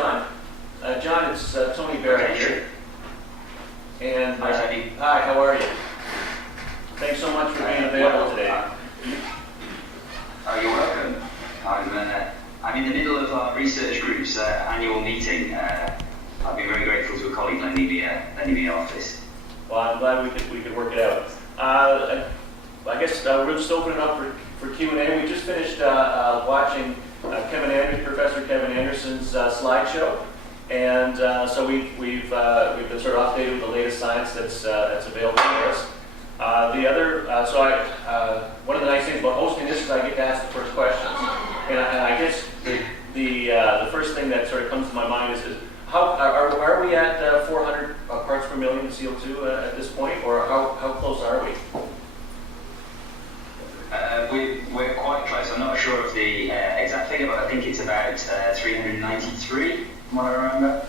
John. John, it's Tony Barrett here. And hi, Tony. Hi, how are you? Thanks so much for being available today. You're welcome. I'm in the middle of our research group's annual meeting. I've been very grateful to a colleague lending me an office. Well, I'm glad we could work it out. I guess we'll just open it up for Q&A. We just finished watching Professor Kevin Anderson's slideshow, and so we've been sort of updated with the latest science that's available to us. One of the nice things about hosting this is I get to ask the first questions, and I guess the first thing that sort of comes to my mind is how are we at 400 parts per million CO2 at this point, or how close are we? We're quite close. I'm not sure of the exact figure, but I think it's about 393, from what I remember.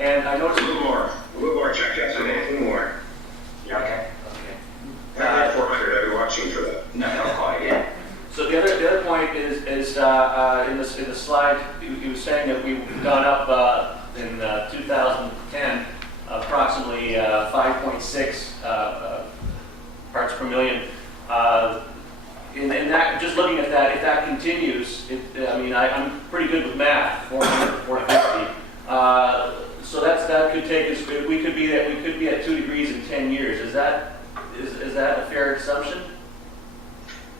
And I noticed a little more checked yesterday, a little more. Yeah. Okay. Not 400. I've been watching for that. No, not quite yet. So the other point is in the slide he was saying that we've gone up in 2010 approximately 5.6 parts per million. In that, just looking at that, if that continues, I'm pretty good with math, 400, 450. So that could take us. We could be at 2 degrees in 10 years. Is that a fair assumption?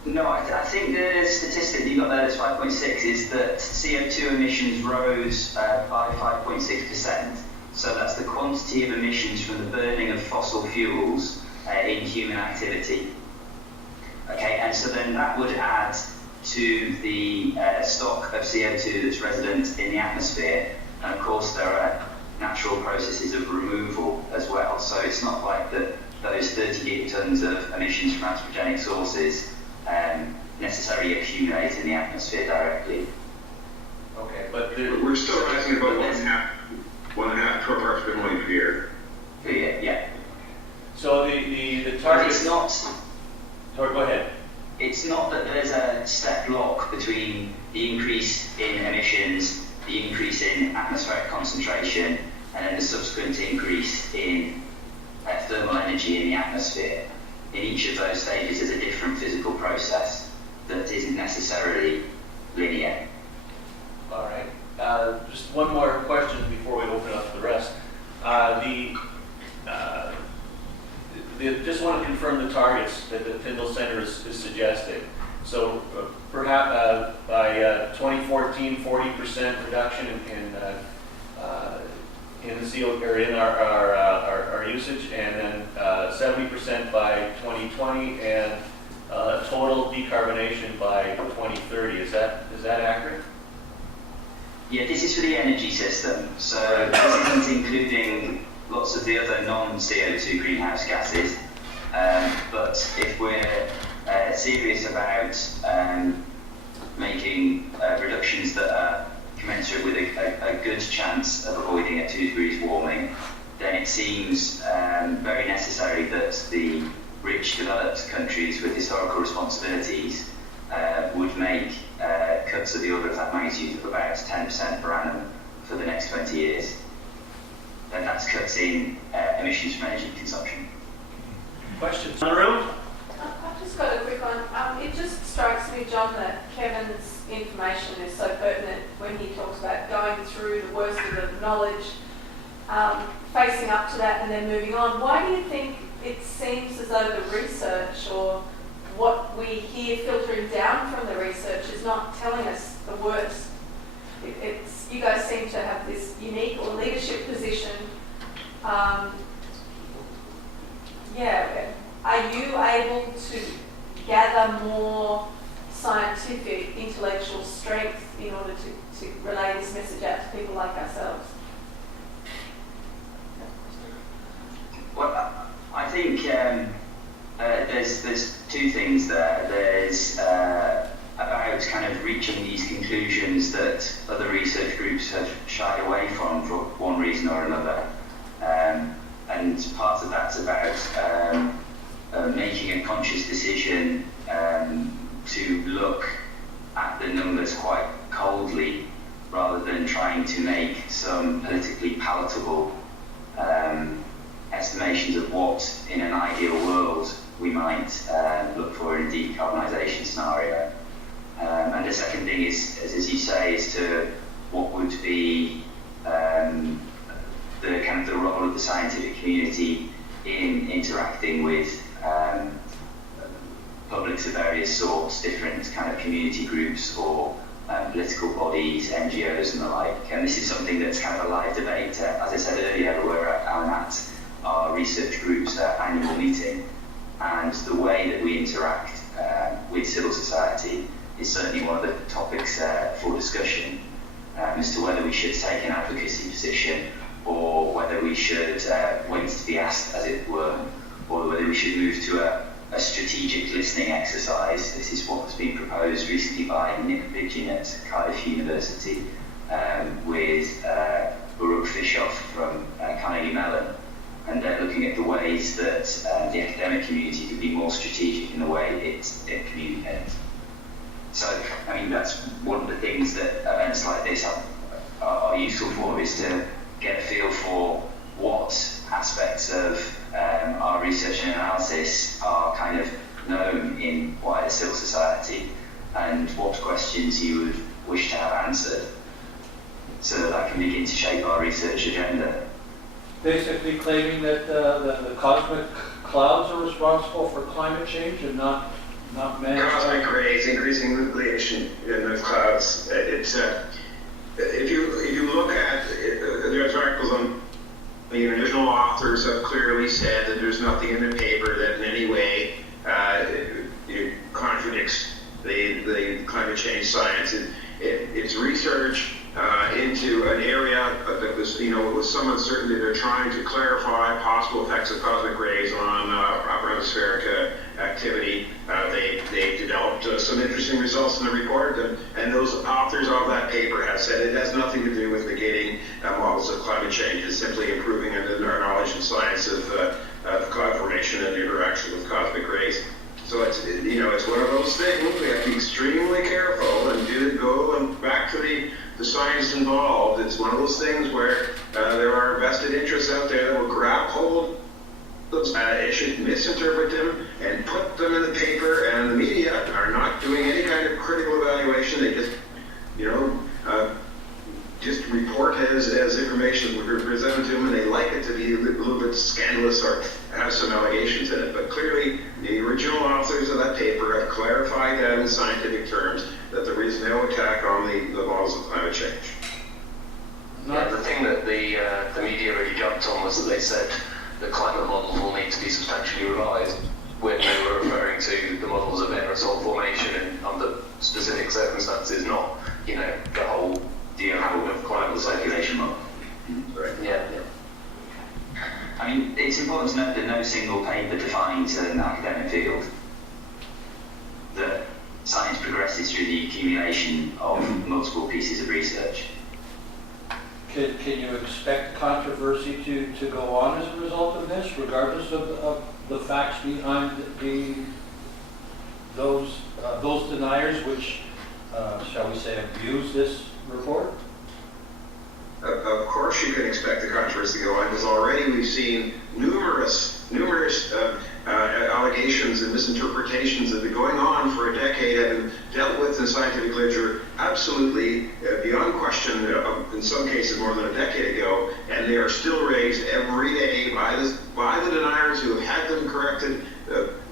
No, I think the statistic that you got there is 5.6 is that CO2 emissions rose by 5.6%. So that's the quantity of emissions from the burning of fossil fuels in human activity. Okay, and so then that would add to the stock of CO2 that's resident in the atmosphere. And of course, there are natural processes of removal as well. So it's not like that those 30 gigatons of emissions from anthropogenic sources necessarily accumulate in the atmosphere directly. Okay, but we're still rising about 1.5 parts per million per year. Yeah. So the target is not. Sorry, go ahead. It's not that there's a step lock between the increase in emissions, the increase in atmospheric concentration, and then the subsequent increase in thermal energy in the atmosphere. In each of those stages, there's a different physical process that isn't necessarily linear. All right. Just one more question before we open up to the rest. Just want to confirm the targets that the Tyndall Center is suggesting. So perhaps by 2014, 40% reduction in the CO or in our usage, and then 70% by 2020, and total decarbonation by 2030. Is that accurate? Yeah, this is for the energy system. So this isn't including lots of the other non-CO2 greenhouse gases. But if we're serious about making reductions that are commensurate with a good chance of avoiding a 2 degrees warming, then it seems very necessary that the rich developed countries with historical responsibilities would make cuts of the order of that magnitude of about 10% per annum for the next 20 years. And that's cuts in emissions from energy consumption. Questions in the room? I've just got a quick one. It just strikes me, John, that Kevin's information is so pertinent when he talks about going through the worst of the knowledge, facing up to that and then moving on. Why do you think it seems as though the research or what we hear filtering down from the research is not telling us the worst? You guys seem to have this unique or leadership position. Are you able to gather more scientific, intellectual strength in order to relay this message out to people like ourselves? Well, I think there's two things there. There's about kind of reaching these conclusions that other research groups have shied away from for one reason or another. And part of that's about making a conscious decision to look at the numbers quite coldly rather than trying to make make some politically palatable estimations of what, in an ideal world, we might look for in a decarbonisation scenario. And the second thing is, as you say, is to what would be the kind of the role of the scientific community in interacting with publics of various sorts, different kind of community groups or political bodies, NGOs and the like. And this is something that's kind of a live debate. As I said earlier, we're at our research group's annual meeting, and the way that we interact with civil society is certainly one of the topics for discussion as to whether we should take an advocacy position or whether we should wait to be asked, as it were, or whether we should move to a strategic listening exercise. This is what has been proposed recently by Nick Pidgeon at Cardiff University with Baruch Fischoff from Carnegie Mellon. And they're looking at the ways that the academic community could be more strategic in the way it communicates. So, I mean, that's one of the things that events like this are useful for, is to get a feel for what aspects of our research and analysis are kind of known in wider civil society, and what questions you would wish to have answered, so that I can begin to shape our research agenda. Basically claiming that the cosmic clouds are responsible for climate change and not man. Cosmic rays, increasing nucleation in the clouds. It's if you look at there's articles on the original authors have clearly said that there's nothing in the paper that in any way contradicts the climate change science. It's research into an area that was, with some uncertainty. They're trying to clarify possible effects of cosmic rays on upper atmospheric activity. They developed some interesting results in the report, and those authors of that paper have said it has nothing to do with negating models of climate change. It's simply improving our knowledge and science of cloud formation and the interaction with cosmic rays. So it's one of those things. We have to be extremely careful and go back to the science involved. It's one of those things where there are vested interests out there that will grab hold of those issues, misinterpret them, and put them in the paper. And the media are not doing any kind of critical evaluation. They just, just report as information is presented to them, and they like it to be a little bit scandalous or have some allegations in it. But clearly, the original authors of that paper have clarified that in scientific terms that there is no attack on the laws of climate change. Yeah, the thing that the media really jumped on was that they said the climate models will need to be substantially revised, when they were referring to the models of aerosol formation and under specific circumstances, not the whole of climate Circulation model. Right. Yeah. I mean, it's important to note that no single paper defines an academic field. That science progresses through the accumulation of multiple pieces of research. Can you expect controversy to go on as a result of this, regardless of the facts behind those deniers, which, shall we say, abuse this report? Of course you can expect the controversy to go on, because already we've seen numerous allegations and misinterpretations that have been going on for a decade, have been dealt with in scientific literature absolutely beyond question, in some cases more than a decade ago, and they are still raised every day by the deniers who have had them corrected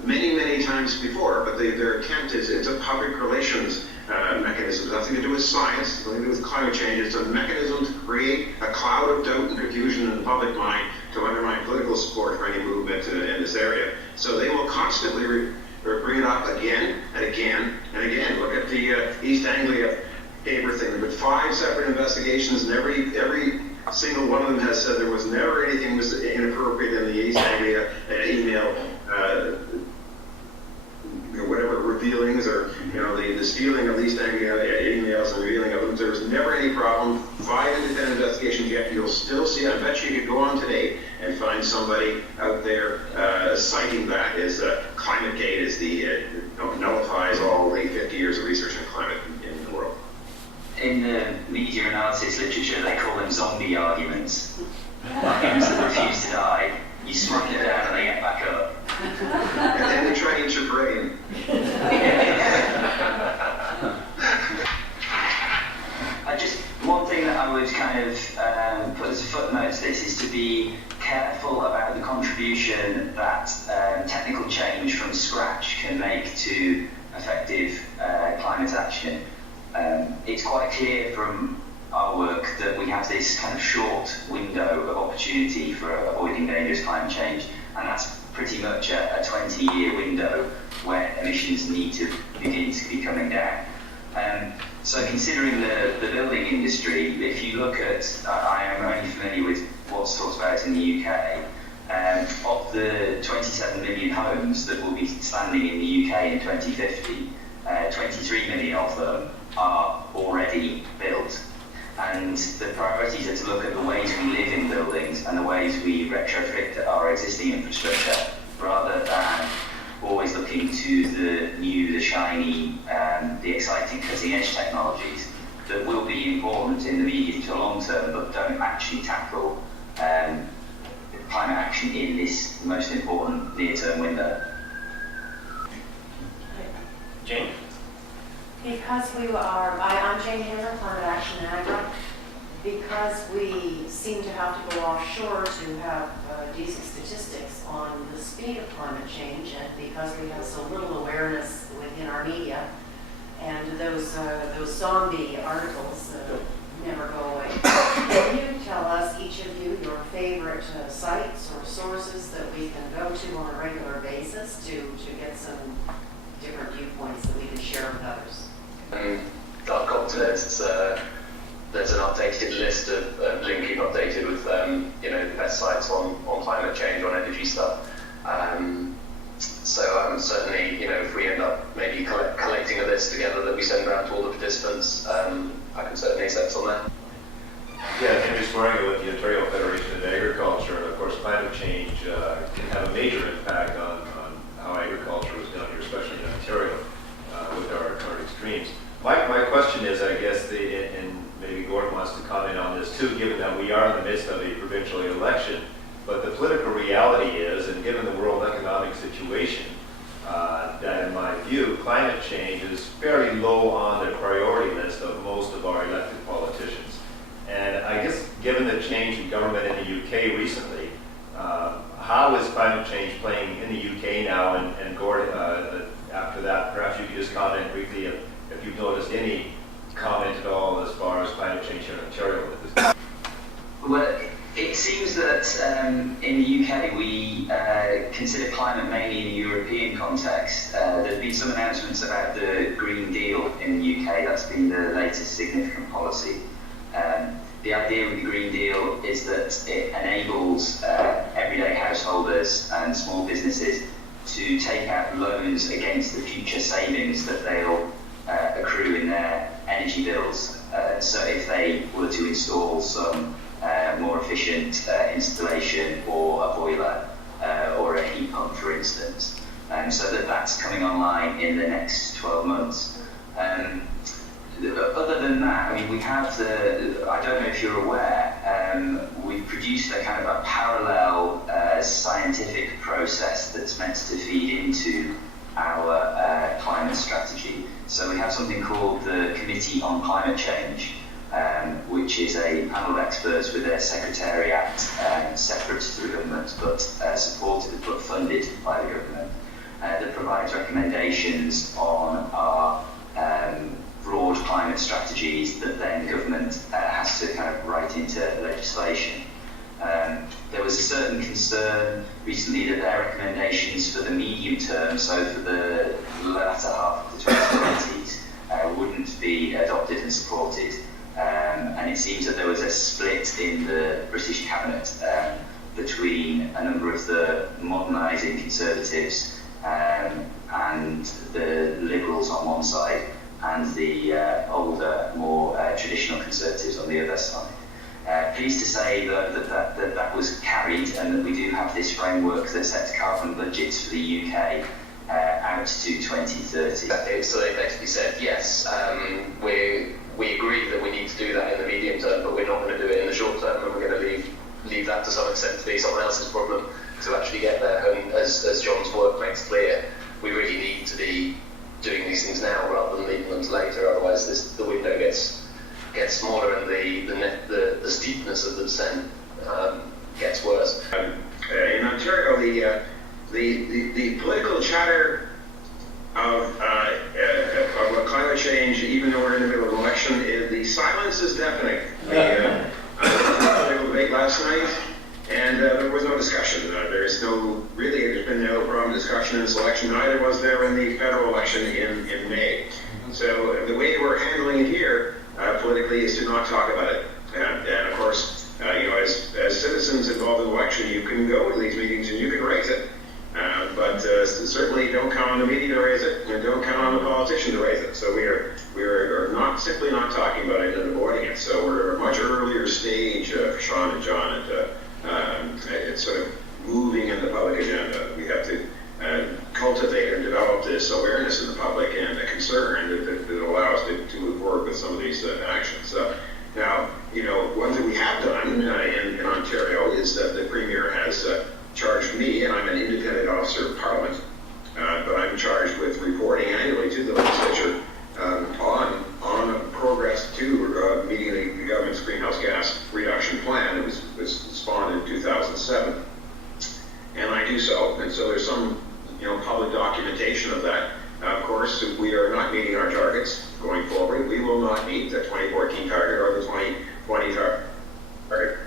many times before. But their attempt it's a public relations mechanism. It's nothing to do with science, it's nothing to do with climate change. It's a mechanism to create a cloud of doubt and confusion in the public mind to undermine political support for any movement in this area. So they will constantly bring it up again and again and again. Look at the East Anglia paper thing. There have been 5 separate investigations, and every single one of them has said there was never anything was inappropriate in the East Anglia email. Whatever revealings or the stealing of East Anglia emails and revealing of them, there was never any problem. 5 independent investigations yet. You'll still see. I bet you could go on today and find somebody out there citing that as ClimateGate is the nullifies all the 50 years of research on climate in the world. in the media analysis literature, they call them zombie arguments. Arguments that refuse to die. You smack it down and they get back up. And then they train your brain. One thing that I would kind of put as a footnote to this is to be careful about the contribution that technical change from scratch can make to effective climate action. It's quite clear from our work that we have this kind of short window of opportunity for avoiding dangerous climate change, and that's pretty much a 20-year window where emissions need to begin to be coming down. So considering the building industry, if you look at, I am only familiar with what's talked about in the UK, of the 27 million homes that will be standing in the UK in 2050, 23 million of them are already built. And the priorities are to look at the ways we live in buildings and the ways we retrofit our existing infrastructure, rather than always looking to the new, the shiny, the exciting cutting-edge technologies that will be important in the medium to long term, but don't actually tackle climate action in this most important near-term window. Jane? Because I'm Jane Handler, Climate Action Agri. Because we seem to have to go offshore to have decent statistics on the speed of climate change, and because we have so little awareness within our media, and those zombie articles never go away. Can you tell us, each of you, your favorite sites or sources that we can go to on a regular basis to get some different viewpoints that we can share with others? I've got to there's an updated list of linking updated with the best sites on climate change, on energy stuff. So certainly, if we end up maybe collecting a list together that we send around to all the participants, I can certainly accept on that. Yeah, Henry Swearingen with the Ontario Federation of Agriculture. And of course, climate change can have a major impact on how agriculture is done here, especially in Ontario with our current extremes. My question is, I guess, and maybe Gordon wants to comment on this too, given that we are in the midst of a provincial election, but the political reality is, and given the world economic situation, that in my view, climate change is fairly low on the priority list of most of our elected politicians. And I guess, given the change in government in the UK recently, how is climate change playing in the UK now? And Gordon, after that, perhaps you could just comment briefly if you've noticed any comment at all as far as climate change here in Ontario with this. Well, it seems that in the UK we consider climate mainly in a European context. There's been some announcements about the Green Deal in the UK. That's been the latest significant policy. The idea with the Green Deal is that it enables everyday householders and small businesses to take out loans against the future savings that they'll accrue in their energy bills. So if they were to install some more efficient installation, or a boiler or a heat pump, for instance, so that's coming online in the next 12 months. Other than that, I mean, we have I don't know if you're aware, we've produced a kind of a parallel scientific process that's meant to feed into our climate strategy. So we have something called the Committee on Climate Change, which is a panel of experts with a secretariat separate to the government, but supported but funded by the government, that provides recommendations on our broad climate strategies that then government has to kind of write into legislation. There was a certain concern recently that their recommendations for the medium term, so for the latter half of the 2020s, wouldn't be adopted and supported. And it seems that there was a split in the British Cabinet between a number of the modernising Conservatives and the Liberals on one side, and the older, more traditional Conservatives on the other side. Pleased to say that was carried, and that we do have this framework that sets carbon budgets for the UK out to 2030. So they basically said, yes, we're we agree that we need to do that in the medium term, but we're not going to do it in the short term, and we're going to leave that to some extent to be someone else's problem to actually get there. And as John's work makes clear, we really need to be doing these things now rather than leaving them to later. Otherwise, the window gets smaller and the steepness of the descent gets worse. In Ontario, the political chatter of climate change, even though we're in the middle of an election, the silence is deafening. I was in a debate last night, and there was no discussion. There's been no problem discussion in this election. Neither was there in the federal election in May. So the way we're handling it here politically is to not talk about it. And of course, as citizens involved in the election, you can go to these meetings and you can raise it. But certainly don't count on the media to raise it, and don't count on the politician to raise it. So we are not simply not talking about it and avoiding it. So we're at a much earlier stage, Sean and John, it's sort of moving in the public agenda. We have to cultivate and develop this awareness in the public and a concern that allow us to move forward with some of these actions. Now, one thing we have done in Ontario is that the Premier has charged me, and I'm an independent officer of Parliament, but I'm charged with reporting annually to the legislature on progress to meeting the government's greenhouse gas reduction plan. It was spawned in 2007, and I do so. And so there's some public documentation of that. Of course, if we are not meeting our targets going forward, we will not meet the 2014 target or the 2020 target.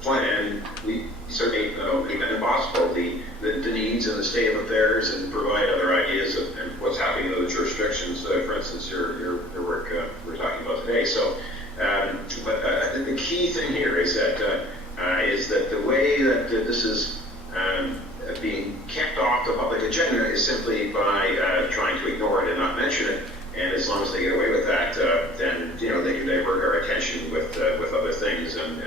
Plan, we certainly make that impossible. The needs and the state of affairs, and provide other ideas of and what's happening in other jurisdictions. For instance, your work we're talking about today. So, but I think the key thing here is that the way that this is being kept off the public agenda is simply by trying to ignore it and not mention it. And as long as they get away with that, then they can divert our attention with other things, and